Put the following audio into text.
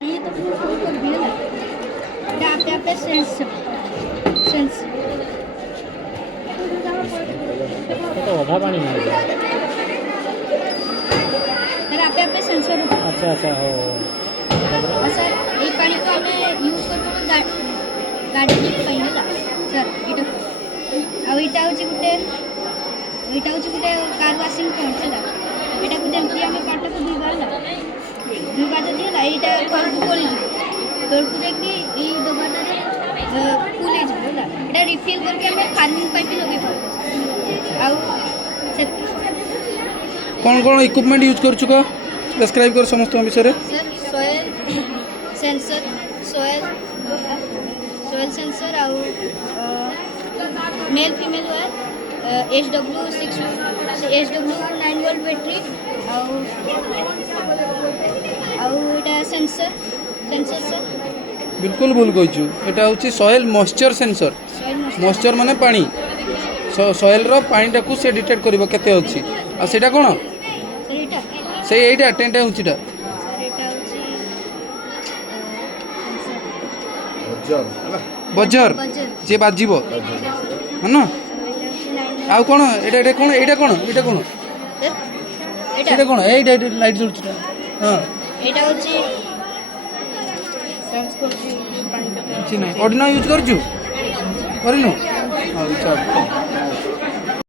ये तो full full कर दिया ना क्या आप पे सेंस सेंस तो अधा पानी नहीं है। सर आप पे सेंसर अच्छा अच्छा हो सर ये पानी को हमें यूज करतो गाड़ी पहले ला सर इटा होची गुटे कार वाशिंग पॉइंट है एटा को जेमती हमें काटा को दुई बार दिला एटा तोरकु कोली तोरकु देखि ई डबाटा रे फुल हे जला एटा रिफिल करके हमें फार्मिंग पाइप लगे पड़ो आउ कौन कौन इक्विपमेंट यूज कर चुका डिस्क्राइब कर समस्त विषय रे sir soil sensor soil sensor आउ male female wire HW9 volt battery आउ एटा सेंसर सर बिल्कुल भूल कहिछु एटा होची सॉइल मॉइस्चर सेंसर मॉइस्चर माने पानी सॉइल रो पानी टाकू से डिटेक्ट करबो केते अछि आ सेटा कोन सर एटा से एटा टेंटा होचीटा सर एटा होची बजर जे बाजिबो हन आ कोन एटा कोन एटा कोन एटा कोन एटा कोन एटा लाइट जळुछटा हां एटा होची सेंस करची पानी କିଛି ନାହିଁ ଅର୍ଡ଼ିନାଲ ୟୁଜ୍ କରୁଛୁ କରିନୁ ହଉ ଚାଲ